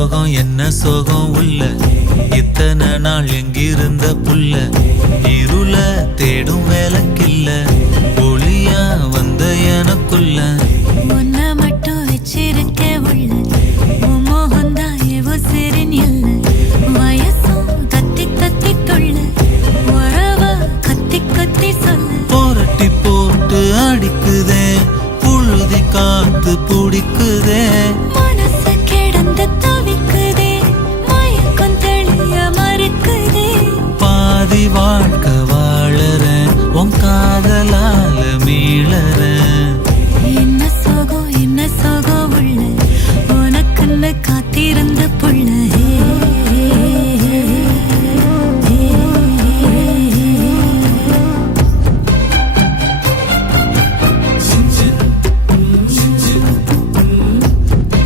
சோகம் என்ன சோகம் உள்ள இத்தனை நாள் எங்கிருந்த புல்ல இருள தேடும் வேலைக்கில்ல ஒளியா வந்த எனக்குள்ள உன்னை மட்டும் வச்சிருக்க உள்ள மோகந்தான் எவோ சிறின் இல்ல வயசும் கத்தி கத்தி கொள்ள உறவ கத்தி கத்தி சொல்ல போரட்டி போட்டு அடிக்குதே புழுதி காத்து பிடிக்குதே